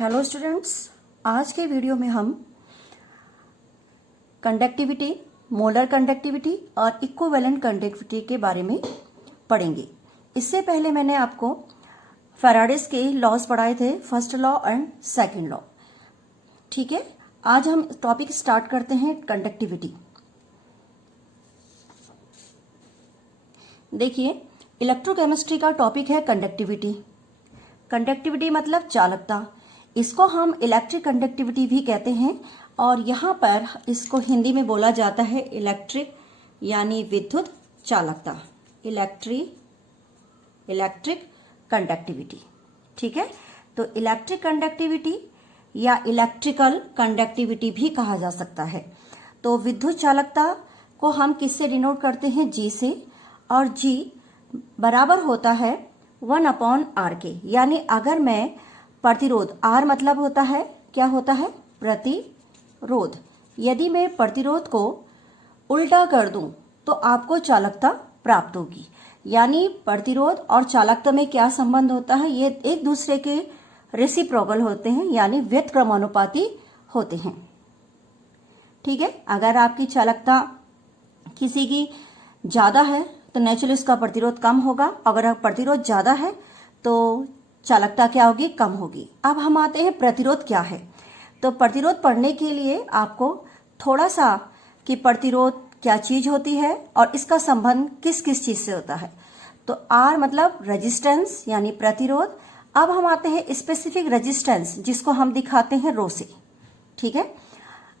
Hello students, आज के video में हम कंडक्टिविटी, मोलर कंडक्टिविटी और इक्विवेलेंट कंडक्टिविटी के बारे में पढ़ेंगे। इससे पहले मैंने आपको फैराडेस के लॉज पढ़ाए थे, first law and second law. ठीक है, आज हम टॉपिक स्टार्ट करते हैं कंडक्टिविटी। देखिए, इलेक्ट्रोकेमिस्ट्री का टॉपिक है कंडक्टिविटी। कंडक्टिविटी मतलब चालकता। इसको हम इलेक्ट्रिक कंडक्टिविटी भी कहते हैं और यहाँ पर इसको हिंदी में बोला जाता है इलेक्ट्रिक यानी विद्युत चालकता, इलेक्ट्रिक कंडक्टिविटी। ठीक है, तो इलेक्ट्रिक कंडक्टिविटी या इलेक्ट्रिकल कंडक्टिविटी भी कहा जा सकता है। तो विद्युत चालकता को हम किससे डिनोट करते हैं? जी से, और जी बराबर होता है 1/r के। यानी अगर मैं प्रतिरोध, R मतलब होता है, क्या होता है? प्रतिरोध। यदि मैं प्रतिरोध को उल्टा कर दूं तो आपको चालकता प्राप्त होगी। यानी प्रतिरोध और चालकता में क्या संबंध होता है? ये एक दूसरे के रेसिप्रोकल होते हैं, यानी व्युत्क्रमानुपाती होते हैं। ठीक है, अगर आपकी चालकता किसी की ज्यादा है तो नेचुरली उसका प्रतिरोध कम होगा, अगर प्रतिरोध ज्यादा है तो चालकता क्या होगी? कम होगी। अब हम आते हैं प्रतिरोध क्या है। तो प्रतिरोध पढ़ने के लिए आपको थोड़ा सा कि प्रतिरोध क्या चीज होती है और इसका संबंध किस किस चीज से होता है। तो R मतलब रेजिस्टेंस यानी प्रतिरोध। अब हम आते हैं स्पेसिफिक रेजिस्टेंस, जिसको हम दिखाते हैं रो से। ठीक है,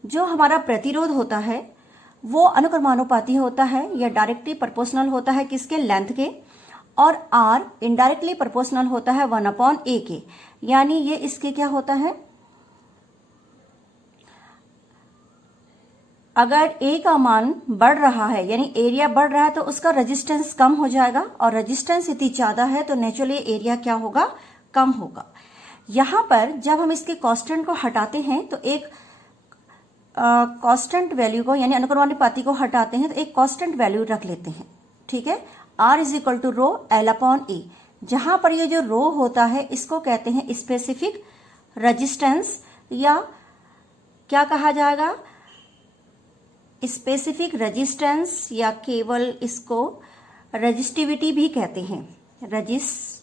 जो हमारा प्रतिरोध होता है वो अनुक्रमानुपाती होता है या डायरेक्टली प्रोपोर्शनल होता है किसके? लेंथ के। और R इनडायरेक्टली प्रोपोर्शनल होता है 1/a के। यानी ये इसके क्या होता है? अगर A का मान बढ़ रहा है यानी एरिया बढ़ रहा है तो उसका रेजिस्टेंस कम हो जाएगा, और रेजिस्टेंस इतनी ज्यादा है तो नेचुरली एरिया क्या होगा? कम होगा। यहां पर जब हम इसके कांस्टेंट को हटाते हैं तो एक कांस्टेंट वैल्यू को यानी अनुक्रमानुपाती को हटाते हैं तो एक कांस्टेंट वैल्यू रख लेते हैं। ठीक है, R is equal to rho L/A। जहां पर ये जो रो होता है इसको कहते हैं स्पेसिफिक रेजिस्टेंस, या क्या कहा जाएगा? स्पेसिफिक रेजिस्टेंस, या केवल इसको रेजिस्टिविटी भी कहते हैं, रेजिस्टिविटी।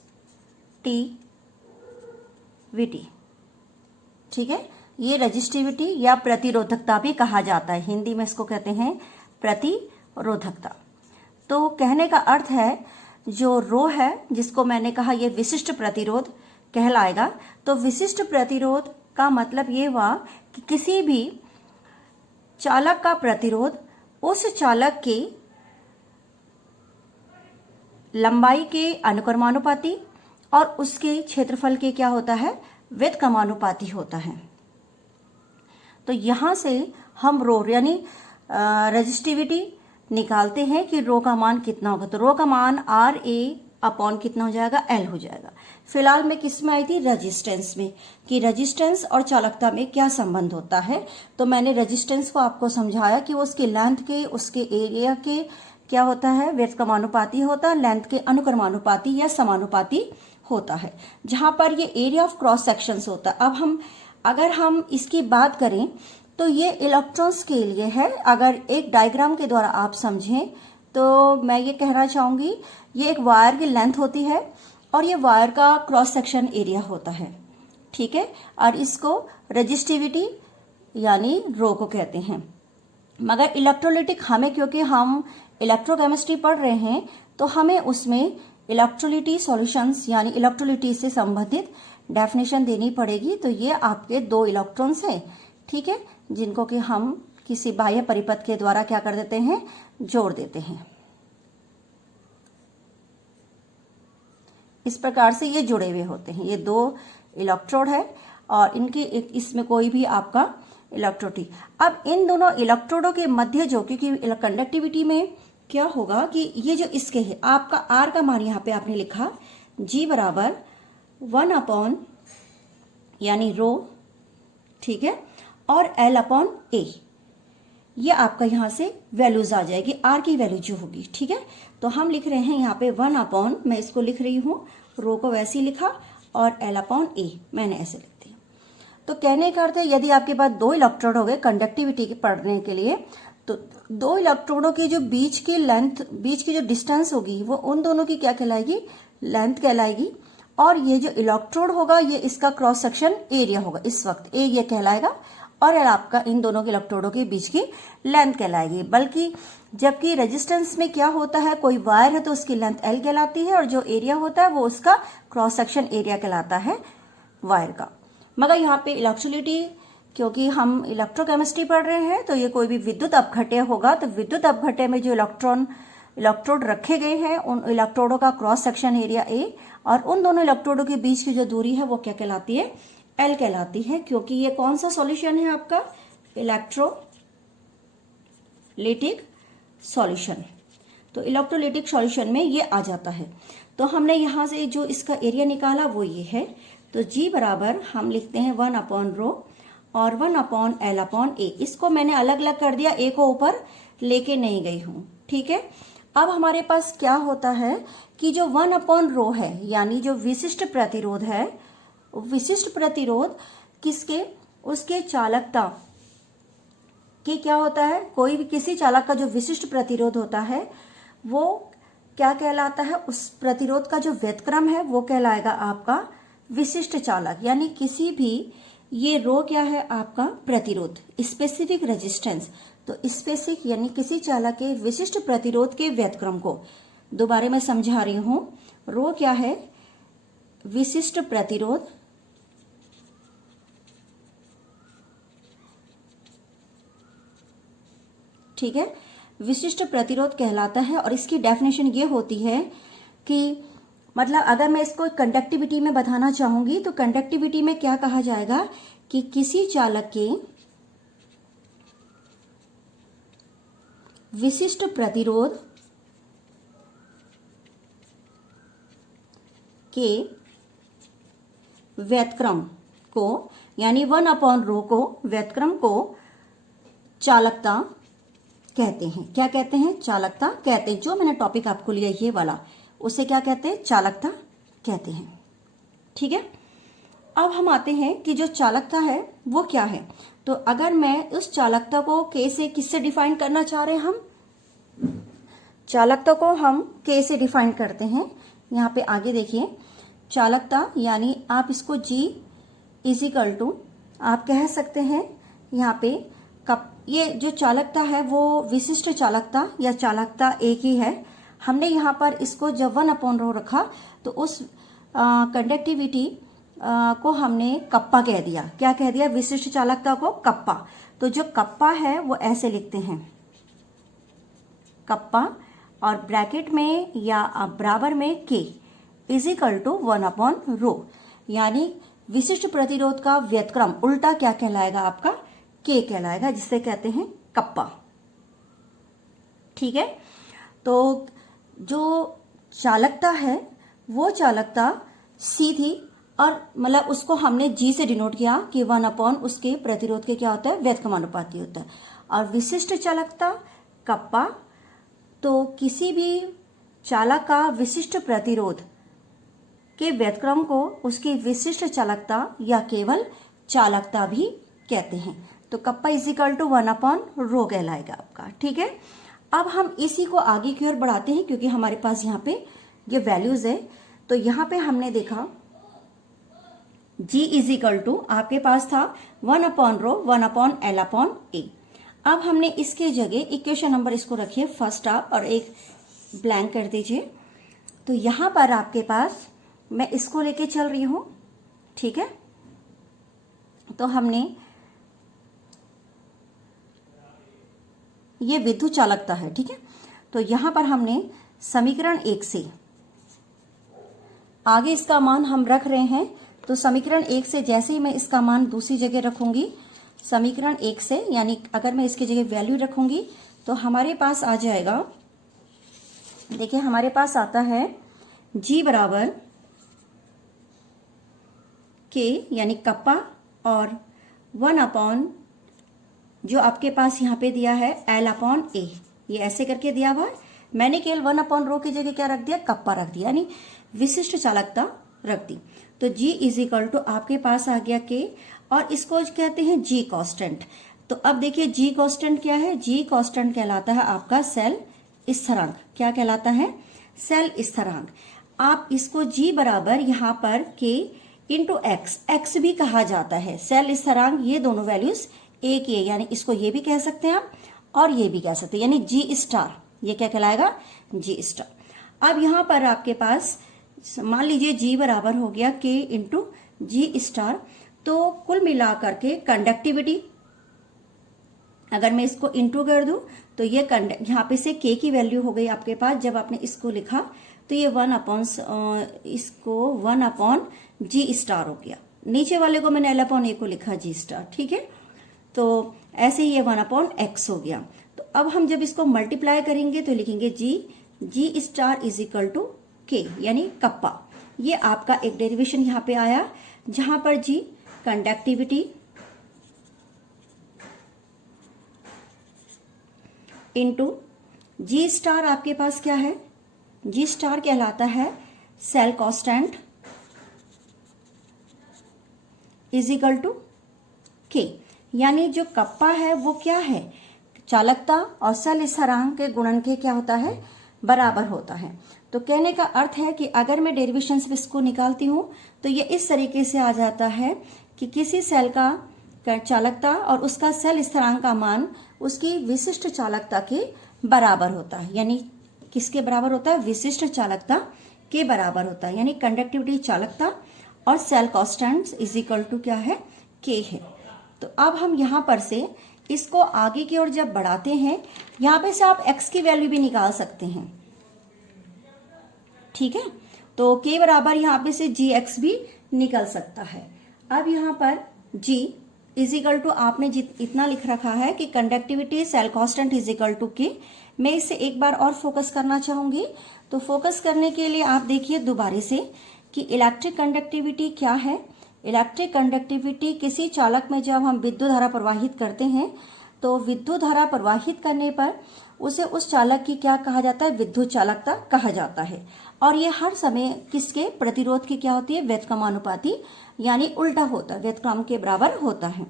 ठीक है, ये रेजिस्टिविटी या प्रतिरोधकता भी कहा जाता है। हिंदी में इसको कहते हैं प्रतिरोधकता। तो कहने का अर्थ है जो रो है, जिसको मैंने कहा ये विशिष्ट प्रतिरोध कहलाएगा। तो विशिष्ट प्रतिरोध का मतलब ये हुआ कि किसी भी चालक का प्रतिरोध उस चालक के लंबाई के अनुक्रमानुपाती और उसके क्षेत्रफल के क्या होता है? व्युत्क्रमानुपाती होता है। तो यहां से हम रो यानी रेजिस्टिविटी निकालते हैं कि रो का मान कितना होगा। तो रो का मान RA/ कितना हो जाएगा? L हो जाएगा। फिलहाल मैं किस में आई थी? रेजिस्टेंस में, कि रेजिस्टेंस और चालकता में क्या संबंध होता है। तो मैंने रेजिस्टेंस को आपको समझाया कि वो उसके लेंथ के, उसके एरिया के क्या होता है? व्युत्क्रमानुपाती होता है। लेंथ के अनुक्रमानुपाती या समानुपाती होता है, जहां पर ये एरिया ऑफ क्रॉस सेक्शंस होता है। अब अगर हम इसकी बात करें तो ये इलेक्ट्रॉन्स के लिए है। अगर एक डायग्राम के द्वारा आप समझें तो मैं ये कहना चाहूंगी, ये एक वायर की लेंथ होती है और ये वायर का क्रॉस सेक्शन एरिया होता है। ठीक है, और इसको रेजिस्टिविटी यानी रो को कहते हैं। मगर इलेक्ट्रोलिटिक हमें, क्योंकि हम इलेक्ट्रोकेमिस्ट्री पढ़ रहे हैं तो हमें उसमें इलेक्ट्रोलिटी सॉल्यूशंस यानी इलेक्ट्रोलिटी से संबंधित डेफिनेशन देनी पड़ेगी। तो ये आपके 2 इलेक्ट्रॉन्स हैं, ठीक है, जिनको कि हम किसी बाह्य परिपथ के द्वारा क्या कर देते हैं? जोड़ देते हैं। इस प्रकार से ये जुड़े हुए होते हैं। ये 2 इलेक्ट्रोड है और इनके इसमें कोई भी आपका इलेक्ट्रोड। अब इन दोनों इलेक्ट्रोडों के मध्य जो, क्योंकि कंडक्टिविटी में क्या होगा कि ये जो इसके है, आपका R का मान यहाँ पे आपने लिखा G बराबर 1/, यानी रो, ठीक है, और L/A। ये आपका यहां से वैल्यूज आ जाएगी, R की वैल्यू जो होगी। ठीक है, तो हम लिख रहे हैं यहाँ पे 1/, मैं इसको लिख रही हूं, रो को वैसे ही लिखा, और L/A मैंने ऐसे लिख दिया। तो कहने का अर्थ है यदि आपके पास 2 इलेक्ट्रोड हो गए कंडक्टिविटी के पढ़ने के लिए, तो 2 इलेक्ट्रोडों की जो बीच की लेंथ, बीच की जो डिस्टेंस होगी वो उन दोनों की क्या कहलाएगी, लेंथ कहलाएगी। और ये जो इलेक्ट्रोड होगा ये इसका क्रॉस सेक्शन एरिया होगा, इस वक्त ए ये कहलाएगा, और आपका इन दोनों के इलेक्ट्रोडों के बीच की लेंथ कहलाएगी। बल्कि जबकि रेजिस्टेंस में क्या होता है, कोई वायर है तो उसकी लेंथ एल कहलाती है, और जो एरिया होता है वो उसका क्रॉस सेक्शन एरिया कहलाता है वायर का। मगर यहाँ पे इलेक्ट्रिसिटी, क्योंकि हम इलेक्ट्रोकेमिस्ट्री पढ़ रहे हैं, तो ये कोई भी विद्युत अपघट्य होगा, तो विद्युत अपघट्य में जो इलेक्ट्रोड रखे गए हैं उन इलेक्ट्रोडों का क्रॉस सेक्शन एरिया ए, और उन दोनों इलेक्ट्रोडों के बीच की जो दूरी है वो क्या कहलाती है, एल कहलाती है। क्योंकि ये कौन सा सॉल्यूशन है आपका, इलेक्ट्रोलिटिक सॉल्यूशन। तो इलेक्ट्रोलिटिक सॉल्यूशन में ये आ जाता है। तो हमने यहां से जो इसका एरिया निकाला वो ये है। तो G बराबर हम लिखते हैं 1/ρ और 1/L/A। इसको मैंने अलग अलग कर दिया, A को ऊपर लेके नहीं गई हूं, ठीक है। अब हमारे पास क्या होता है कि जो 1/ρ है, यानी जो विशिष्ट प्रतिरोध है, विशिष्ट प्रतिरोध किसके, उसके चालकता के क्या होता है, कोई भी किसी चालक का जो विशिष्ट प्रतिरोध होता है वो क्या कहलाता है, उस प्रतिरोध का जो व्युत्क्रम है वो कहलाएगा आपका विशिष्ट चालक। यानी किसी भी, ये रो क्या है आपका प्रतिरोध, स्पेसिफिक रेजिस्टेंस। तो स्पेसिफिक यानी किसी चालक के विशिष्ट प्रतिरोध के व्युत्क्रम को दोबारा मैं समझा रही हूं। रो क्या है, विशिष्ट प्रतिरोध, ठीक है, विशिष्ट प्रतिरोध कहलाता है। और इसकी डेफिनेशन ये होती है कि मतलब अगर मैं इसको कंडक्टिविटी में बताना चाहूंगी तो कंडक्टिविटी में क्या कहा जाएगा कि किसी चालक के विशिष्ट प्रतिरोध के व्युत्क्रम को, यानी 1/ρ को, व्युत्क्रम को चालकता कहते हैं। क्या कहते हैं, चालकता कहते हैं। जो मैंने टॉपिक आपको लिया ये वाला, उसे क्या कहते हैं, चालकता कहते हैं, ठीक है। अब हम आते हैं कि जो चालकता है वो क्या है। तो अगर मैं उस चालकता को K से किससे डिफाइन करना चाह रहे हैं, हम चालकता को हम K से डिफाइन करते हैं। यहाँ पे आगे देखिए, चालकता यानी आप इसको G इजिकल टू आप कह सकते हैं यहाँ पे कप, ये जो चालकता है वो विशिष्ट चालकता या चालकता एक ही है। हमने यहाँ पर इसको जब 1/ρ रखा तो उस कंडक्टिविटी को हमने कप्पा कह दिया। क्या कह दिया, विशिष्ट चालकता को कप्पा। तो जो कप्पा है वो ऐसे लिखते हैं, कप्पा, और ब्रैकेट में या बराबर में K इजिकल टू 1/ρ, यानी विशिष्ट प्रतिरोध का व्युत्क्रम उल्टा क्या कहलाएगा आपका, K कहलाएगा, जिसे कहते हैं कप्पा, ठीक है। तो जो चालकता है वो चालकता सीधी, और मतलब उसको हमने G से डिनोट किया कि 1/ उसके प्रतिरोध के क्या होता है, व्युत्क्रमानुपाती होता है। और विशिष्ट चालकता कप्पा, तो किसी भी चालक का विशिष्ट प्रतिरोध के व्युत्क्रम को उसकी विशिष्ट चालकता या केवल चालकता भी कहते हैं। तो कप्पा इजिकल टू 1/ρ कहलाएगा आपका, ठीक है। अब हम इसी को आगे की ओर बढ़ाते हैं क्योंकि हमारे पास यहाँ पे ये वैल्यूज है। तो यहाँ पे हमने देखा G इजिकल टू आपके पास था 1/ρ 1/L/A। अब हमने इसके जगह इक्वेशन नंबर इसको रखिए फर्स्ट आप, और एक ब्लैंक कर दीजिए। तो यहाँ पर आपके पास मैं इसको लेके चल रही हूं, ठीक है। तो हमने ये विद्युत चालकता है, ठीक है। तो यहां पर हमने समीकरण 1 से आगे इसका मान हम रख रहे हैं। तो समीकरण 1 से जैसे ही मैं इसका मान दूसरी जगह रखूंगी, समीकरण 1 से यानी अगर मैं इसकी जगह वैल्यू रखूंगी तो हमारे पास आ जाएगा, देखिए हमारे पास आता है G बराबर K यानी कप्पा और 1/ जो आपके पास यहाँ पे दिया है L/A, ये ऐसे करके दिया हुआ है। मैंने केवल 1/ρ की जगह क्या रख दिया, कप्पा रख दिया, यानी विशिष्ट चालकता रख दी। तो G इज इक्वल टू आपके पास आ गया K, और इसको कहते हैं G कांस्टेंट। तो अब देखिए G कांस्टेंट क्या है, G कांस्टेंट कहलाता है आपका सेल स्थिरांक। क्या कहलाता है, सेल स्थिरांक। आप इसको G बराबर यहाँ पर K इंटू एक्स भी कहा जाता है। सेल स्थिरांक ये दोनों वैल्यूज एक ही है, यानी इसको ये भी कह सकते हैं आप और ये भी कह सकते हैं, यानी G स्टार, ये क्या कहलाएगा, G स्टार। अब यहाँ पर आपके पास मान लीजिए G बराबर हो गया K इंटू G स्टार। तो कुल मिलाकर के कंडक्टिविटी, अगर मैं इसको इंटू कर दूं तो ये यहाँ पे से K की वैल्यू हो गई आपके पास, जब आपने इसको लिखा तो ये 1/G स्टार हो गया। नीचे वाले को मैंने L/A को लिखा G स्टार, ठीक है। तो ऐसे ही ये 1/X हो गया। तो अब हम जब इसको मल्टीप्लाई करेंगे तो लिखेंगे G star is equal to K, यानी कप्पा। ये आपका एक डेरिवेशन यहाँ पे आया, जहां पर G conductivity into G star आपके पास क्या है, G स्टार कहलाता है cell constant is equal to K, यानी जो कप्पा है वो क्या है, चालकता और सेल स्थिरांक के गुणन के क्या होता है, बराबर होता है। तो कहने का अर्थ है कि अगर मैं डेरिवेशन से इसको निकालती हूं तो ये इस तरीके से आ जाता है कि किसी सेल का चालकता और उसका सेल स्थिरांक का मान उसकी विशिष्ट चालकता के बराबर होता है। यानी किसके बराबर होता है, विशिष्ट चालकता के बराबर होता है। यानी कंडक्टिविटी चालकता और cell constant is equal to क्या है, K है। तो अब हम यहां पर से इसको आगे की ओर जब बढ़ाते हैं, यहां पे से आप x की वैल्यू भी निकाल सकते हैं, ठीक है। तो K बराबर यहां पे से Gx भी निकल सकता है। अब यहां पर G इज इक्वल टू आपने इतना लिख रखा है कि conductivity cell constant is equal to K। मैं इसे एक बार और फोकस करना चाहूंगी। तो फोकस करने के लिए आप देखिए दोबारा से कि इलेक्ट्रिक कंडक्टिविटी क्या है। इलेक्ट्रिक कंडक्टिविटी किसी चालक में जब हम विद्युत धारा प्रवाहित करते हैं तो विद्युत धारा प्रवाहित करने पर उसे उस चालक की क्या कहा जाता है, विद्युत चालकता कहा जाता है। और ये हर समय किसके प्रतिरोध की क्या होती है, व्यतिक्रमानुपाती, यानी उल्टा होता है, व्यतिक्रम के बराबर होता है।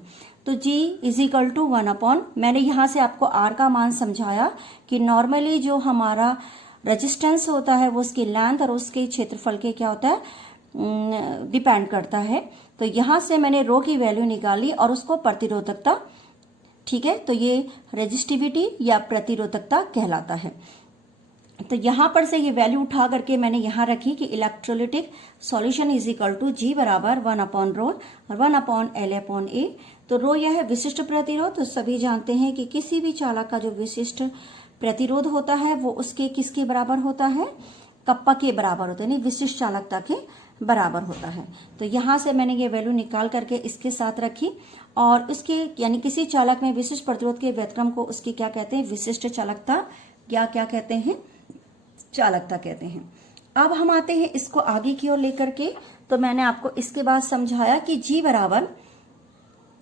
तो G इज इक्वल टू 1/, मैंने यहाँ से आपको R का मान समझाया कि नॉर्मली जो हमारा रेजिस्टेंस होता है वो उसकी लेंथ और उसके क्षेत्रफल के क्या होता है, डिपेंड करता है। तो यहाँ से मैंने रो की वैल्यू निकाली और उसको प्रतिरोधकता, ठीक है। तो ये रेजिस्टिविटी या प्रतिरोधकता कहलाता है। तो यहाँ पर से ये वैल्यू उठा करके मैंने यहाँ रखी कि electrolytic solution is equal to G बराबर 1/ρ और 1/L/A। तो रो यह है विशिष्ट प्रतिरोध। तो सभी जानते हैं कि किसी भी चालक का जो विशिष्ट प्रतिरोध होता है वो उसके किसके बराबर होता है, कप्पा के बराबर होता है, यानी विशिष्ट चालकता के बराबर होता है। तो यहाँ से मैंने ये वैल्यू निकाल करके इसके साथ रखी और उसके यानी किसी चालक में विशिष्ट प्रतिरोध के व्यतिक्रम को उसकी क्या कहते हैं, विशिष्ट चालकता या क्या कहते हैं, चालकता कहते हैं। अब हम आते हैं इसको आगे की ओर लेकर के। तो मैंने आपको इसके बाद समझाया कि G बराबर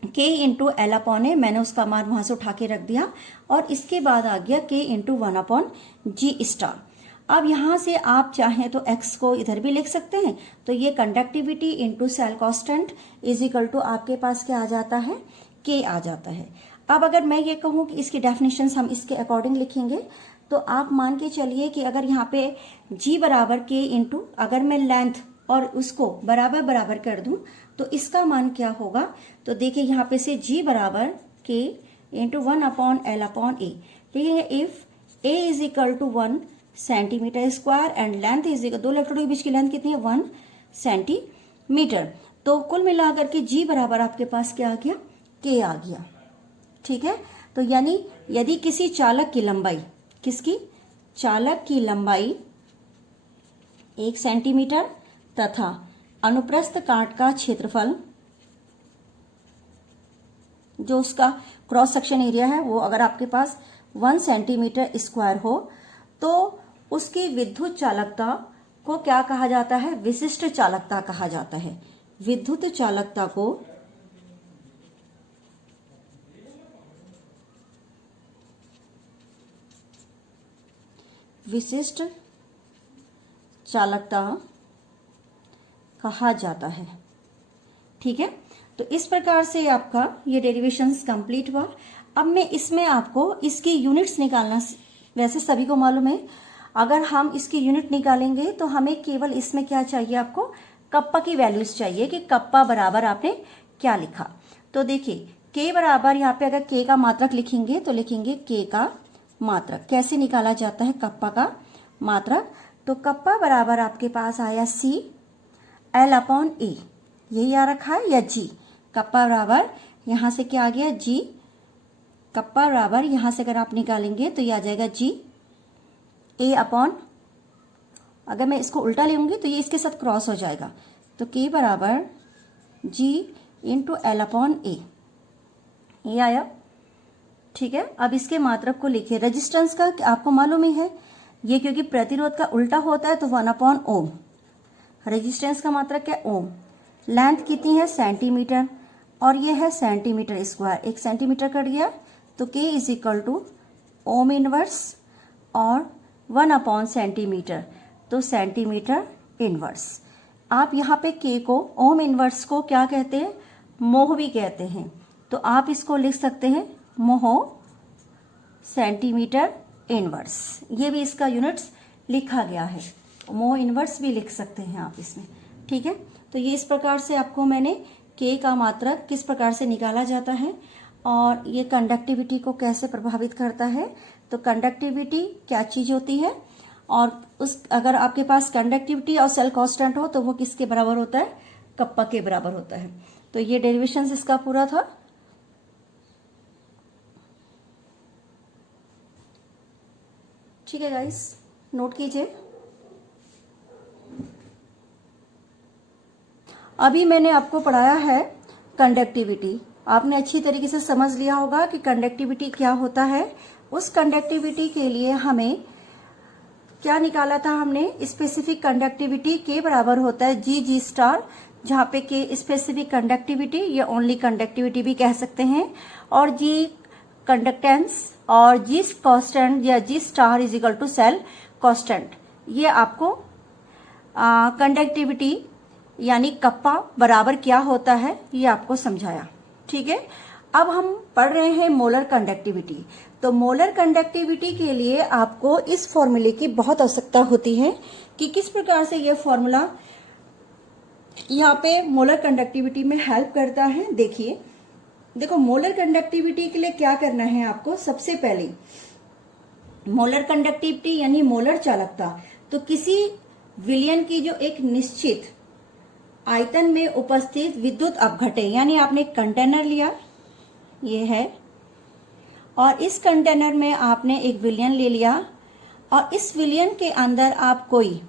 K इंटू L/A, मैंने उसका मान वहां से उठा के रख दिया और इसके बाद आ गया K इंटू 1/G स्टार। अब यहां से आप चाहें तो x को इधर भी लिख सकते हैं। तो ये conductivity into cell constant is equal to आपके पास क्या आ जाता है, K आ जाता है। अब अगर मैं ये कहूं कि इसकी डेफिनेशन हम इसके अकॉर्डिंग लिखेंगे तो आप मान के चलिए कि अगर यहाँ पे G बराबर K इंटू, अगर मैं लेंथ और उसको बराबर बराबर कर दूं तो इसका मान क्या होगा। तो देखिए यहाँ पे से G बराबर K इंटू 1/L/A लिखेंगे। If A is equal to 1 centimetre square and length is equal, दो इलेक्ट्रोड के बीच की लेंथ कितनी है, 1 सेंटीमीटर। तो कुल मिलाकर के G बराबर आपके पास क्या आ गया, K आ गया, ठीक है। तो यानी यदि किसी चालक की लंबाई, किसकी, चालक की लंबाई 1 सेंटीमीटर तथा अनुप्रस्थ काट का क्षेत्रफल जो उसका क्रॉस सेक्शन एरिया है वो अगर आपके पास 1 सेंटीमीटर स्क्वायर हो तो उसकी विद्युत चालकता को क्या कहा जाता है, विशिष्ट चालकता कहा जाता है। विद्युत चालकता को विशिष्ट चालकता कहा जाता है। ठीक है, तो इस प्रकार से आपका ये डेरिवेशंस कंप्लीट हुआ। अब मैं इसमें आपको इसकी यूनिट्स निकालना, वैसे सभी को मालूम है, अगर हम इसकी यूनिट निकालेंगे तो हमें केवल इसमें क्या चाहिए, आपको कप्पा की वैल्यूज चाहिए कि कप्पा बराबर आपने क्या लिखा। तो देखिए के बराबर, यहाँ पे अगर के का मात्रक लिखेंगे तो लिखेंगे के का मात्रक। कैसे निकाला जाता है कप्पा का मात्रक, तो कप्पा बराबर आपके पास आया सी एल अपॉन ए, यही आ रखा है, या जी। कप्पा बराबर यहाँ से क्या आ गया, जी। कप्पा बराबर यहाँ से अगर आप निकालेंगे तो ये आ जाएगा जी ए अपॉन, अगर मैं इसको उल्टा लेंगी तो ये इसके साथ क्रॉस हो जाएगा, तो के बराबर जी इंटू एल अपॉन ए, ये आया। ठीक है, अब इसके मात्रक को लिखिए। रेजिस्टेंस का आपको मालूम ही है, ये क्योंकि प्रतिरोध का उल्टा होता है तो 1 अपॉन ओम। रेजिस्टेंस का मात्रक क्या, ओम। लेंथ कितनी है, सेंटीमीटर, और ये है सेंटीमीटर स्क्वायर, 1 सेंटीमीटर कट गया तो K is equal to ohm inverse और 1 अपॉन सेंटीमीटर, तो सेंटीमीटर इनवर्स। आप यहाँ पे के को, ओम इनवर्स को क्या कहते हैं, मोह भी कहते हैं, तो आप इसको लिख सकते हैं मोह सेंटीमीटर इनवर्स। ये भी इसका यूनिट्स लिखा गया है, मोह इनवर्स भी लिख सकते हैं आप इसमें। ठीक है, तो ये इस प्रकार से आपको मैंने के का मात्रक किस प्रकार से निकाला जाता है और ये कंडक्टिविटी को कैसे प्रभावित करता है। तो कंडक्टिविटी क्या चीज होती है, और उस अगर आपके पास कंडक्टिविटी और सेल कांस्टेंट हो तो वो किसके बराबर होता है, कप्पा के बराबर होता है। तो ये डेरिवेशंस इसका पूरा था। ठीक है गाइस, नोट कीजिए। अभी मैंने आपको पढ़ाया है कंडक्टिविटी, आपने अच्छी तरीके से समझ लिया होगा कि कंडक्टिविटी क्या होता है। उस कंडक्टिविटी के लिए हमें क्या निकाला था हमने, स्पेसिफिक कंडक्टिविटी के बराबर होता है जी जी स्टार, जहाँ पे के स्पेसिफिक कंडक्टिविटी या ओनली कंडक्टिविटी भी कह सकते हैं, और जी कंडक्टेंस और जी कांस्टेंट या G star is equal to cell constant. ये आपको कंडक्टिविटी यानी कप्पा बराबर क्या होता है ये आपको समझाया। ठीक है, अब हम पढ़ रहे हैं मोलर कंडक्टिविटी। तो मोलर कंडक्टिविटी के लिए आपको इस फॉर्मूले की बहुत आवश्यकता होती है कि किस प्रकार से यह फॉर्मूला यहाँ पे मोलर कंडक्टिविटी में हेल्प करता है। देखिए, देखो मोलर कंडक्टिविटी के लिए क्या करना है आपको, सबसे पहले मोलर कंडक्टिविटी यानी मोलर चालकता, तो किसी विलयन की जो एक निश्चित आयतन में उपस्थित विद्युत अपघटे, यानी आपने एक कंटेनर लिया, ये है, और इस कंटेनर में आपने एक विलयन ले लिया, और इस विलयन के अंदर आप कोई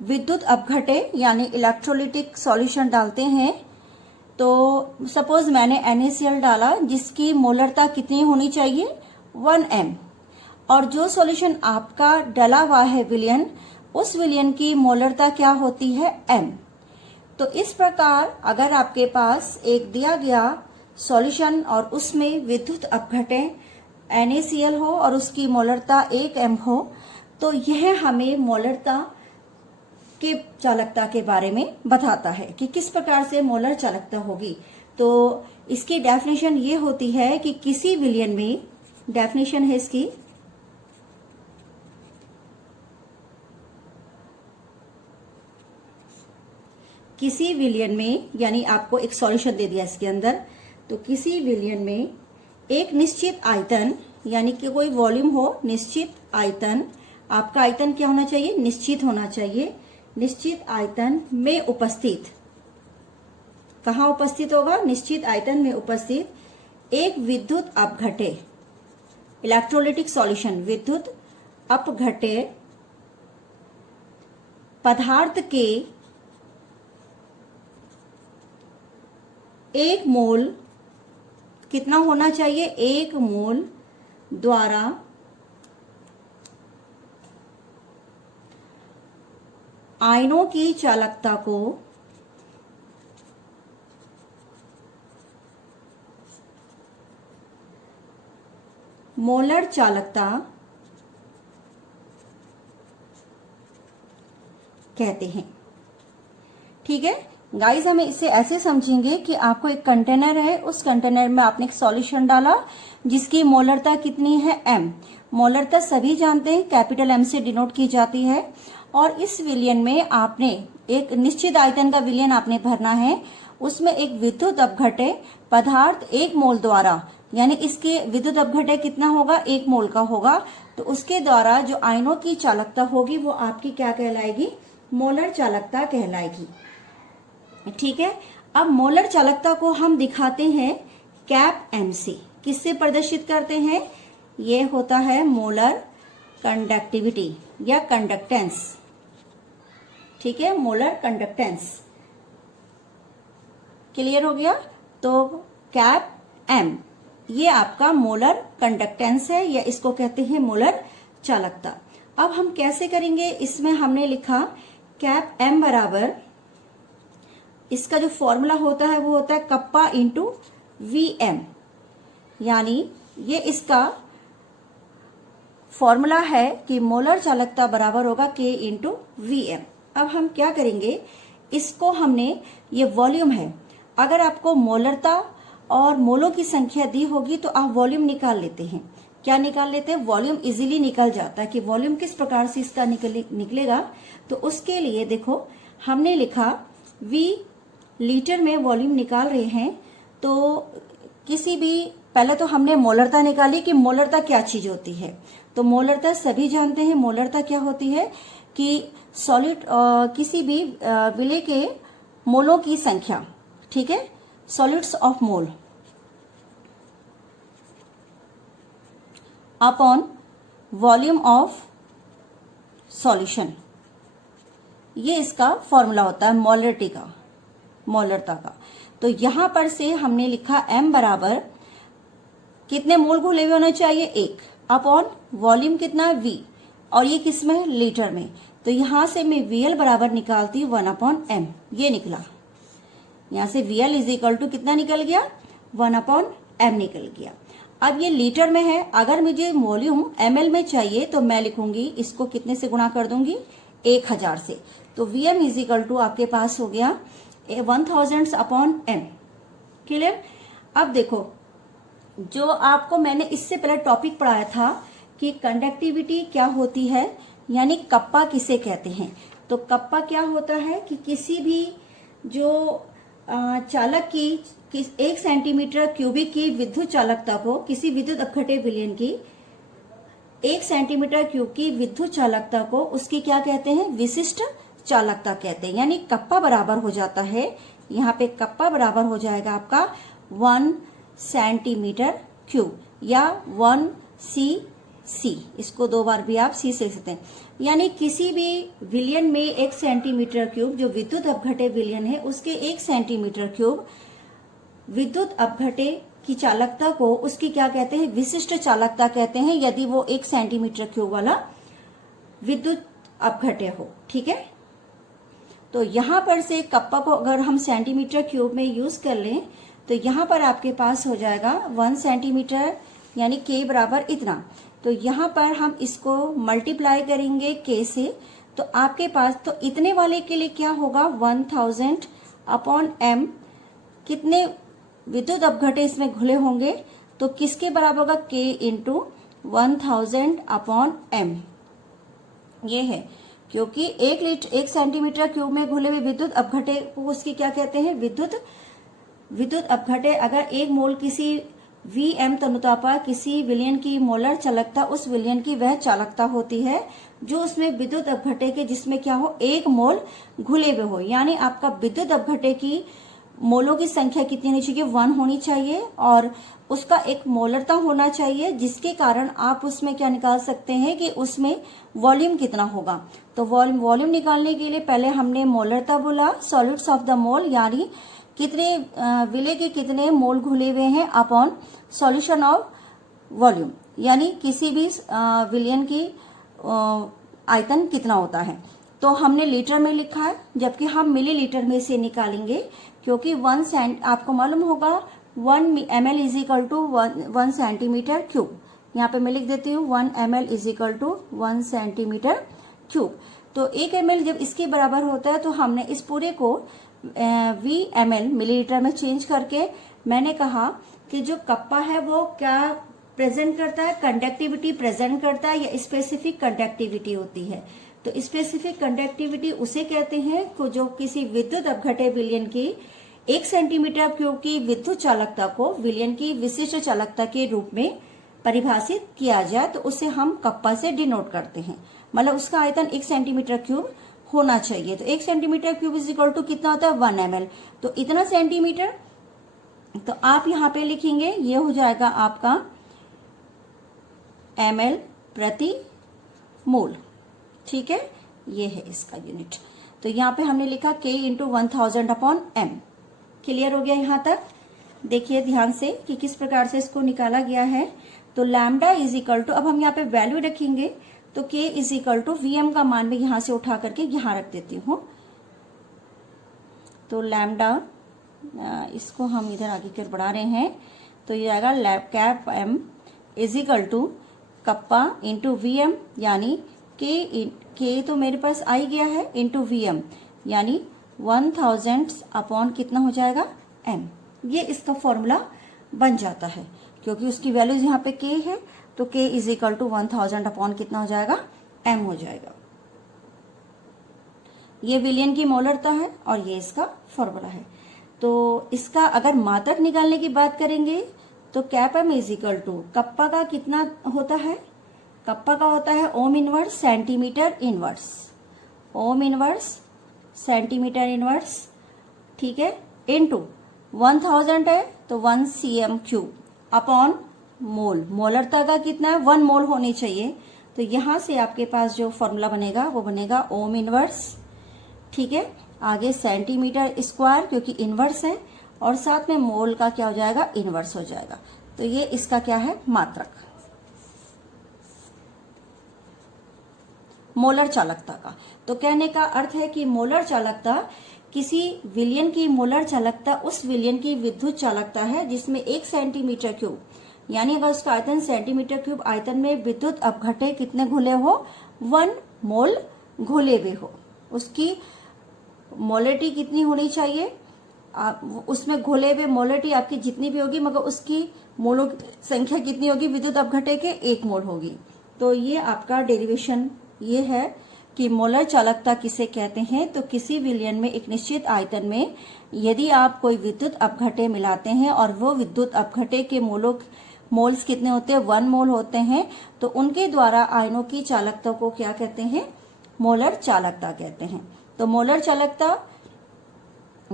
विद्युत अपघटे यानी इलेक्ट्रोलिटिक सॉल्यूशन डालते हैं। तो सपोज मैंने NaCl डाला, जिसकी मोलरता कितनी होनी चाहिए, 1 m, और जो सॉल्यूशन आपका डला हुआ है विलयन, उस विलयन की मोलरता क्या होती है, m। तो इस प्रकार अगर आपके पास एक दिया गया सॉल्यूशन और उसमें विद्युत अपघटे NaCl हो और उसकी मोलरता 1 m हो, तो यह हमें मोलरता के चालकता के बारे में बताता है कि किस प्रकार से मोलर चालकता होगी। तो इसकी डेफिनेशन ये होती है कि किसी विलयन में, डेफिनेशन है इसकी, किसी विलयन में, यानी आपको एक सॉल्यूशन दे दिया इसके अंदर, तो किसी विलयन में एक निश्चित आयतन, यानी कि कोई वॉल्यूम हो, निश्चित आयतन, आपका आयतन क्या होना चाहिए, निश्चित होना चाहिए, निश्चित आयतन में उपस्थित, कहाँ उपस्थित होगा, निश्चित आयतन में उपस्थित एक विद्युत अपघटे, इलेक्ट्रोलिटिक सॉल्यूशन, विद्युत अपघटे पदार्थ के 1 मोल, कितना होना चाहिए, 1 मोल द्वारा आयनों की चालकता को मोलर चालकता कहते हैं। ठीक है गाइस, हमें इसे ऐसे समझेंगे कि आपको एक कंटेनर है, उस कंटेनर में आपने एक सॉल्यूशन डाला जिसकी मोलरता कितनी है m। मोलरता सभी जानते हैं कैपिटल M से डिनोट की जाती है। और इस विलयन में आपने एक निश्चित आयतन का विलयन आपने भरना है, उसमें एक विद्युत अपघट्य पदार्थ 1 मोल द्वारा, यानी इसके विद्युत अपघट्य कितना होगा, 1 मोल का होगा, तो उसके द्वारा जो आयनों की चालकता होगी वो आपकी क्या कहलाएगी, मोलर चालकता कहलाएगी। ठीक है, अब मोलर चालकता को हम दिखाते हैं कैप M से। किससे प्रदर्शित करते हैं, ये होता है मोलर कंडक्टिविटी या कंडक्टेंस। ठीक है, मोलर कंडक्टेंस क्लियर हो गया। तो कैप M ये आपका मोलर कंडक्टेंस है, या इसको कहते हैं मोलर चालकता। अब हम कैसे करेंगे, इसमें हमने लिखा कैप M बराबर, इसका जो फॉर्मूला होता है वो होता है कप्पा इंटू VM, यानी ये इसका फॉर्मूला है कि मोलर चालकता बराबर होगा K इंटू VM। अब हम क्या करेंगे, इसको हमने, ये वॉल्यूम है, अगर आपको मोलरता और मोलों की संख्या दी होगी तो आप वॉल्यूम निकाल लेते हैं। क्या निकाल लेते हैं, वॉल्यूम इजीली निकल जाता है कि वॉल्यूम किस प्रकार से इसका निकलेगा। तो उसके लिए देखो हमने लिखा V लीटर में वॉल्यूम निकाल रहे हैं, तो किसी भी, पहले तो हमने मोलरता निकाली कि मोलरता क्या चीज होती है। तो मोलरता सभी जानते हैं, मोलरता क्या होती है कि सॉलिड किसी भी विलय के मोलों की संख्या, ठीक है, solids of mole upon volume of solution, ये इसका फॉर्मूला होता है मोलरता का। तो यहां पर से हमने लिखा M बराबर कितने मोल घुले हुए होना चाहिए, 1, अपॉन वॉल्यूम कितना V, और ये किस में, लीटर में। तो यहां से मैं VL बराबर निकालती हूँ 1 अपॉन M, ये निकला। यहां से VL इज इक्वल टू कितना निकल गया, 1 अपॉन M निकल गया। अब ये लीटर में है, अगर मुझे वॉल्यूम ml में चाहिए तो मैं लिखूंगी, इसको कितने से गुणा कर दूंगी, 1000 से। तो VM इज इक्वल टू आपके पास हो गया 1000 अपॉन M। क्लियर। अब देखो, जो आपको मैंने इससे पहले टॉपिक पढ़ाया था कि कंडक्टिविटी क्या होती है, यानी कप्पा किसे कहते हैं। तो कप्पा क्या होता है कि किसी भी जो चालक की 1 सेंटीमीटर क्यूबिक की विद्युत चालकता को, किसी विद्युत अपघट्य विलयन की 1 सेंटीमीटर क्यूब की विद्युत चालकता को, उसकी क्या कहते हैं, विशिष्ट चालकता कहते हैं। यानी कप्पा बराबर हो जाता है, यहाँ पे कप्पा बराबर हो जाएगा आपका 1 सेंटीमीटर क्यूब या 1 cc, इसको 2 बार भी आप C से लिख सकते हैं। यानी किसी भी विलयन में 1 सेंटीमीटर क्यूब जो विद्युत अपघट्य विलयन है, उसके 1 सेंटीमीटर क्यूब विद्युत अपघट्य की चालकता को, उसकी क्या कहते हैं, विशिष्ट चालकता कहते हैं, यदि वो 1 सेंटीमीटर क्यूब वाला विद्युत अपघट्य हो। ठीक है, तो यहां पर से कप्पा को अगर हम सेंटीमीटर क्यूब में यूज कर लें तो यहां पर आपके पास हो जाएगा 1 सेंटीमीटर, यानी K बराबर इतना। तो यहां पर हम इसको मल्टीप्लाई करेंगे K से, तो आपके पास, तो इतने वाले के लिए क्या होगा, 1000 अपॉन M। कितने विद्युत अपघट्य इसमें घुले होंगे, तो किसके बराबर होगा, K इंटू 1000 अपॉन M। ये है, क्योंकि 1 सेंटीमीटर क्यूब में घुले हुए विद्युत अपघट्य को उसकी क्या कहते हैं, विद्युत अपघट्य। अगर 1 मोल किसी VM तनुतापा किसी विलयन की मोलर चालकता, उस विलयन की वह चालकता होती है जो उसमें विद्युत अपघट्य के, जिसमें क्या हो, 1 मोल घुले हुए हो। यानी आपका विद्युत अपघट्य की मोलों की संख्या कितनी होनी चाहिए, 1 होनी चाहिए, और उसका एक मोलरता होना चाहिए, जिसके कारण आप उसमें क्या निकाल सकते हैं कि उसमें वॉल्यूम कितना होगा। तो वॉल्यूम निकालने के लिए पहले हमने मोलरता बोला, सॉलिड्स ऑफ द मोल, यानी कितने विलय के कितने मोल घुले हुए हैं, अपॉन सॉल्यूशन ऑफ वॉल्यूम, यानी किसी भी विलयन की आयतन कितना होता है। तो हमने लीटर में लिखा है, जबकि हम मिलीलीटर में से निकालेंगे, क्योंकि 1 आपको मालूम होगा 1 ml is equal to 1 centimetre cube. यहाँ पे मैं लिख देती हूँ 1 ml is equal to 1 centimetre cube. तो 1 ml जब इसके बराबर होता है तो हमने इस पूरे को VmL मिलीलीटर में चेंज करके मैंने कहा कि जो कप्पा है वो क्या प्रेजेंट करता है, कंडक्टिविटी प्रेजेंट करता है या स्पेसिफिक कंडक्टिविटी होती है। तो स्पेसिफिक कंडक्टिविटी उसे कहते हैं जो किसी विद्युत अपघट्य विलयन की 1 सेंटीमीटर क्यूब की विद्युत चालकता को विलयन की विशिष्ट चालकता के रूप में परिभाषित किया जाए तो उसे हम कप्पा से डिनोट करते हैं। मतलब उसका आयतन 1 सेंटीमीटर क्यूब होना चाहिए। तो 1 centimetre cube is equal to कितना होता है 1 ml। तो इतना सेंटीमीटर, तो आप यहाँ पे लिखेंगे, ये हो जाएगा आपका ml प्रति मोल। ठीक है, ये है इसका यूनिट। तो यहाँ पे हमने लिखा K इंटू 1000/m। क्लियर हो गया यहाँ तक? देखिए ध्यान से कि किस प्रकार से इसको निकाला गया है। तो लैम्डा इज इक्वल टू, अब हम यहाँ पे वैल्यू रखेंगे तो K is equal to Vm का मान में यहां से उठा करके यहां रख देती हूँ। तो लैम्डा, इसको हम इधर आगे कर बढ़ा रहे हैं, तो ये आएगा cap m is equal to kappa into Vm, यानी K तो मेरे पास आ ही गया है इंटू Vm, यानी 1000 अपॉन कितना हो जाएगा m। ये इसका फॉर्मूला बन जाता है क्योंकि उसकी वैल्यूज यहाँ पे K है, तो K is equal to 1000 upon कितना हो जाएगा m हो जाएगा। ये विलयन की मोलरता है और ये इसका फॉर्मूला है। तो इसका अगर मात्रक निकालने की बात करेंगे तो cap m is equal to kappa का कितना होता है, कप्पा का होता है ohm inverse centimetre inverse, ohm inverse centimetre inverse, ठीक है, इनटू 1000 है तो 1 cm³ अपॉन मोल, मोलरता का कितना है 1 मोल होनी चाहिए। तो यहां से आपके पास जो फॉर्मूला बनेगा वो बनेगा ओम इनवर्स, ठीक है, आगे सेंटीमीटर स्क्वायर क्योंकि इनवर्स है, और साथ में मोल का क्या हो जाएगा इनवर्स हो जाएगा। तो ये इसका क्या है मात्रक, मोलर चालकता का। तो कहने का अर्थ है कि मोलर चालकता किसी विलयन की मोलर चालकता उस विलयन की विद्युत चालकता है जिसमें 1 सेंटीमीटर क्यूब, यानी अगर उसका आयतन सेंटीमीटर क्यूब आयतन में विद्युत अपघट्य कितने घुले हो 1 मोल घुले हुए हो। उसकी मोलरिटी कितनी होनी चाहिए, उसमें घुले हुए मोलरिटी आपकी जितनी भी होगी मगर उसकी मोलों की संख्या कितनी होगी विद्युत अपघट्य के 1 मोल होगी। तो ये आपका डेरिवेशन ये है कि मोलर चालकता किसे कहते हैं। तो किसी विलयन में एक निश्चित आयतन में यदि आप कोई विद्युत अपघट्य मिलाते हैं और वो विद्युत अपघट्य के मोल्स कितने होते हैं 1 मोल होते हैं, तो उनके द्वारा आयनों की चालकता को क्या कहते हैं मोलर चालकता कहते हैं। तो मोलर चालकता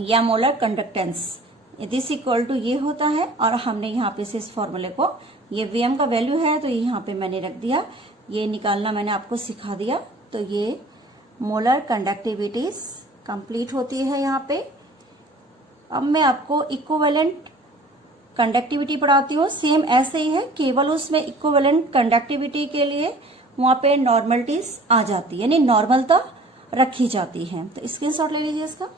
या molar conductance this equal to ये होता है, और हमने यहाँ पे से इस फॉर्मूले को, ये Vm का वैल्यू है तो यहाँ पे मैंने रख दिया, ये निकालना मैंने आपको सिखा दिया। तो ये मोलर कंडक्टिविटीज कंप्लीट होती है यहाँ पे। अब मैं आपको इक्विवेलेंट कंडक्टिविटी पढ़ाती हूँ, सेम ऐसे ही है, केवल उसमें इक्विवेलेंट कंडक्टिविटी के लिए वहां पे नॉर्मलिटीज आ जाती है, यानी नॉर्मलता रखी जाती है। तो स्क्रीनशॉट ले लीजिए इसका।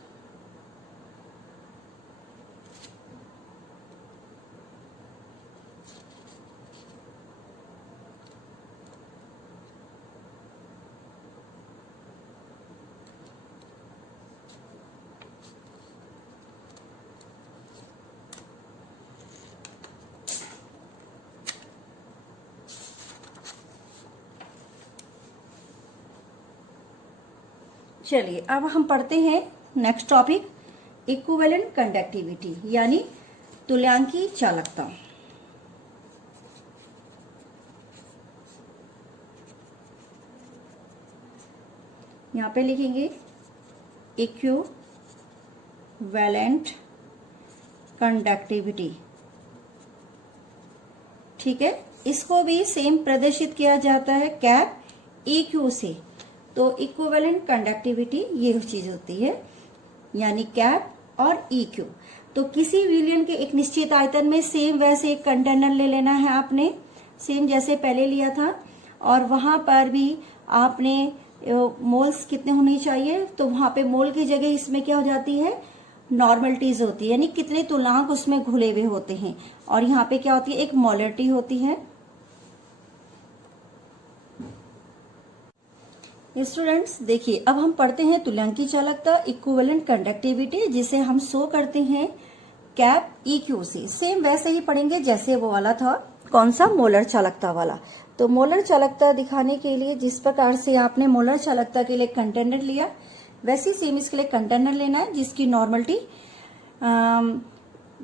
चलिए अब हम पढ़ते हैं नेक्स्ट टॉपिक, इक्विवेलेंट कंडक्टिविटी यानी तुल्यांकी चालकता। यहां पे लिखेंगे इक्विवेलेंट कंडक्टिविटी, ठीक है। इसको भी सेम प्रदर्शित किया जाता है कैप EQ से। तो इक्विवेलेंट कंडक्टिविटी ये चीज होती है, यानी कैप और EQ। तो किसी विलयन के एक निश्चित आयतन में सेम वैसे एक कंटेनर ले लेना है आपने, सेम जैसे पहले लिया था, और वहां पर भी आपने मोल्स कितने होने चाहिए, तो वहां पे मोल की जगह इसमें क्या हो जाती है नॉर्मलिटीज होती है, यानी कितने तुलांक उसमें घुले हुए होते हैं, और यहाँ पे क्या होती है एक मोलरिटी होती है। स्टूडेंट्स देखिए, अब हम पढ़ते हैं तुल्यांकी चालकता इक्विवेलेंट कंडक्टिविटी, जिसे हम शो करते हैं कैप EQ से। सेम वैसे ही पढ़ेंगे जैसे वो वाला था, कौन सा, मोलर चालकता वाला। तो मोलर चालकता दिखाने के लिए जिस प्रकार से आपने मोलर चालकता के लिए कंटेनर लिया, वैसे सेम इसके लिए कंटेनर लेना है जिसकी नॉर्मलिटी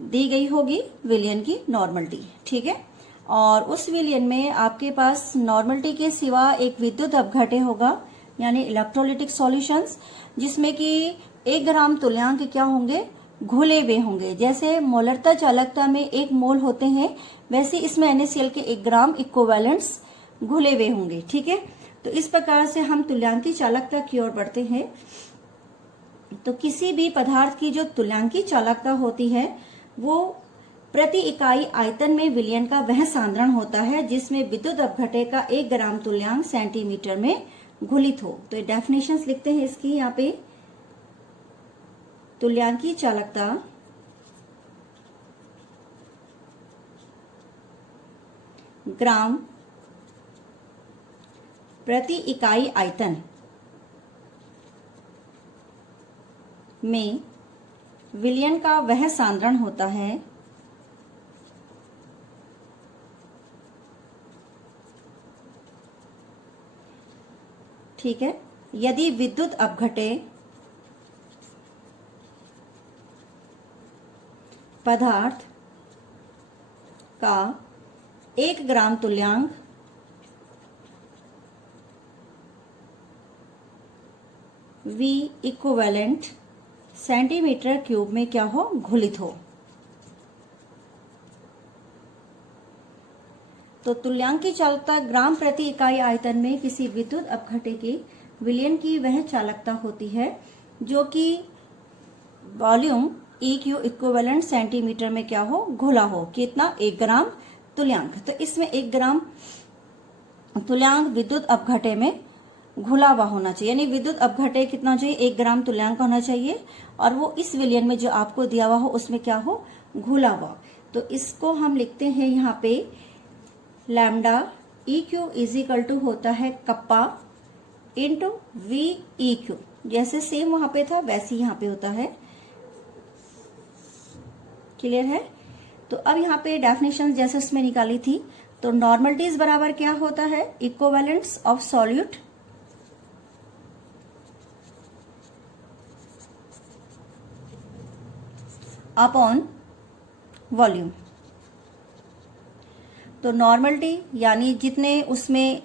दी गई होगी, विलियन की नॉर्मलिटी, ठीक है। और उस विलियन में आपके पास नॉर्मलिटी के सिवा एक विद्युत अपघट्य होगा, यानी इलेक्ट्रोलिटिक सॉल्यूशंस, जिसमें कि 1 ग्राम तुल्यांक क्या होंगे, घुले हुए होंगे। जैसे मोलरता चालकता में 1 मोल होते हैं, वैसे इसमें NaCl के 1 ग्राम इक्विवेलेंट्स घुले हुए होंगे, ठीक है। तो इस प्रकार से हम तुल्यांकी चालकता की ओर बढ़ते हैं। तो किसी भी पदार्थ की जो तुल्यांकी चालकता होती है वो प्रति इकाई आयतन में विलयन का वह सांद्रण होता है जिसमें विद्युत अपघट्य का 1 ग्राम तुल्यांक सेंटीमीटर में घुलित हो। तो डेफिनेशंस लिखते हैं इसकी यहाँ पे। तुल्यांकी चालकता ग्राम प्रति इकाई आयतन में विलयन का वह सांद्रण होता है ठीक है, यदि विद्युत अपघट्य पदार्थ का 1 ग्राम तुल्यांक V इक्विवेलेंट सेंटीमीटर क्यूब में क्या हो, घुलित हो। तो तुल्यांकी चालकता ग्राम प्रति इकाई आयतन में किसी विद्युत अपघट्य के विलयन की वह चालकता होती है जो कि वॉल्यूम EQ इक्विवेलेंट सेंटीमीटर में क्या हो, घुला हो। कितना, 1 ग्राम तुल्यांक। तो इसमें 1 ग्राम तुल्यांक विद्युत अपघट्य में घुला हुआ होना चाहिए, यानी विद्युत अपघट्य कितना चाहिए, 1 ग्राम तुल्यांक होना चाहिए, और वो इस विलयन में जो आपको दिया हुआ हो उसमें क्या हो, घुला हुआ। तो इसको हम लिखते हैं यहाँ पे lambda EQ is equal to होता है कप्पा इंटू VEQ। जैसे सेम वहां पे था वैसे यहाँ पे होता है। क्लियर है। तो अब यहाँ पे डेफिनेशन जैसे उसमें निकाली थी, तो नॉर्मलिटीज बराबर क्या होता है, equivalents of solute upon volume. तो नॉर्मलिटी यानी जितने उसमें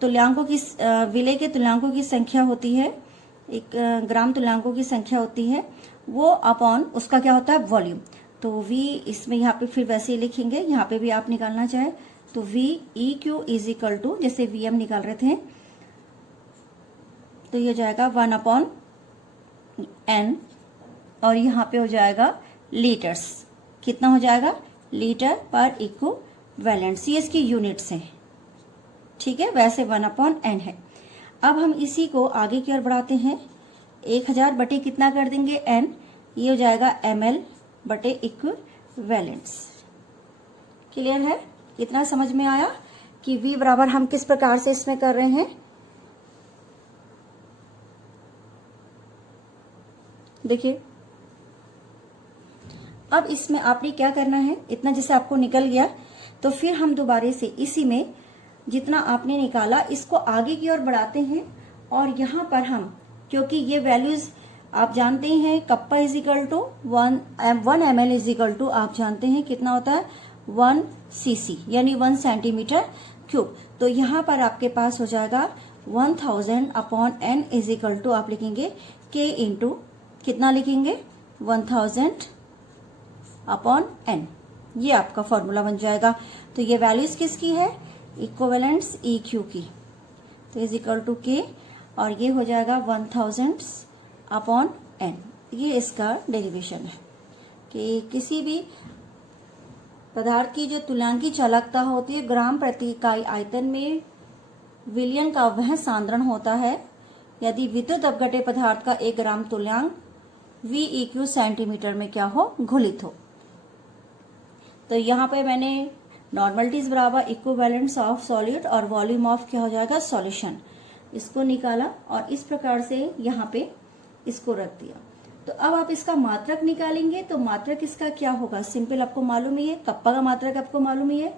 तुल्यांकों की विलय के तुल्यांकों की संख्या होती है, 1 ग्राम तुल्यांकों की संख्या होती है, वो अपॉन उसका क्या होता है, वॉल्यूम। तो V इसमें यहाँ पे फिर वैसे ही लिखेंगे, यहाँ पे भी आप निकालना चाहे तो VEQ इज इक्वल टू, जैसे VM निकाल रहे थे, तो ये हो जाएगा 1/n, और यहाँ पे हो जाएगा लीटर्स। कितना हो जाएगा, लीटर पर इक्विवेलेंट। ये इसकी यूनिट्स हैं, ठीक है। वैसे 1/n है। अब हम इसी को आगे की ओर बढ़ाते हैं। 1000 बटे कितना कर देंगे, n, ये हो जाएगा ml बटे इक्विवेलेंट्स। क्लियर है। इतना समझ में आया कि V बराबर हम किस प्रकार से इसमें कर रहे हैं। देखिए अब इसमें आपने क्या करना है, इतना जैसे आपको निकल गया, तो फिर हम दोबारा से इसी में जितना आपने निकाला इसको आगे की ओर बढ़ाते हैं, और यहां पर हम, क्योंकि ये वैल्यूज आप जानते हैं, kappa is equal to 1 ml is equal to, आप जानते हैं कितना होता है, 1 cc, यानी 1 सेंटीमीटर क्यूब। तो यहाँ पर आपके पास हो जाएगा 1000/n इज इक्वल टू, आप लिखेंगे k इंटू कितना लिखेंगे, 1000/n। ये आपका फॉर्मूला बन जाएगा। तो ये वैल्यूज किसकी है, इक्विवेलेंट्स EQ की। तो इज इक्वल टू k, और ये हो जाएगा 1000/n। ये इसका डेरिवेशन है कि किसी भी पदार्थ की जो तुल्यांकी चालकता होती है ग्राम प्रति इकाई आयतन में विलयन का वह सांद्रण होता है यदि विद्युत अपघट्य पदार्थ का 1 ग्राम तुल्यांक VEQ सेंटीमीटर में क्या हो, घुलित हो। तो यहाँ पे मैंने नॉर्मलिटीज बराबर इक्विवेलेंट्स ऑफ सॉल्यूट और वॉल्यूम ऑफ क्या हो जाएगा, सॉल्यूशन। इसको निकाला और इस प्रकार से यहाँ पे इसको रख दिया। तो अब आप इसका मात्रक निकालेंगे तो मात्रक इसका क्या होगा, सिंपल आपको मालूम ही है, कप्पा का मात्रक आपको मालूम ही है,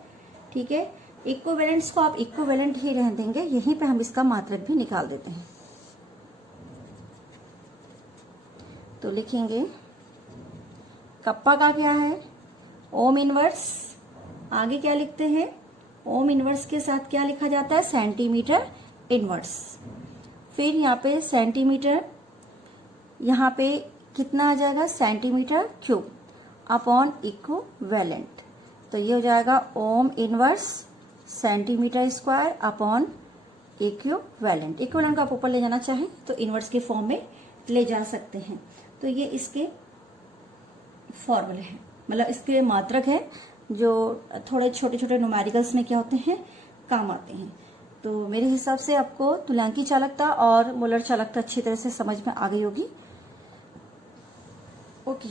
ठीक है। इक्विवेलेंट्स को आप इक्विवेलेंट ही रहने देंगे, यहीं पे हम इसका मात्रक भी निकाल देते हैं। तो लिखेंगे कप्पा का क्या है, ओम इनवर्स, आगे क्या लिखते हैं, ओम इनवर्स के साथ क्या लिखा जाता है, सेंटीमीटर इनवर्स। फिर यहाँ पे सेंटीमीटर, यहाँ पे कितना आ जाएगा, सेंटीमीटर क्यूब अपॉन इक्विवेलेंट। तो ये हो जाएगा ओम inverse centimetre square upon equivalent. Equivalent को आप ऊपर ले जाना चाहें तो इनवर्स के फॉर्म में ले जा सकते हैं। तो ये इसके फॉर्मूले हैं, मतलब इसके मात्रक है जो थोड़े छोटे छोटे न्यूमेरिकल्स में क्या होते हैं, काम आते हैं। तो मेरे हिसाब से आपको तुल्यांकी चालकता और मोलर चालकता अच्छी तरह से समझ में आ गई होगी। ओके।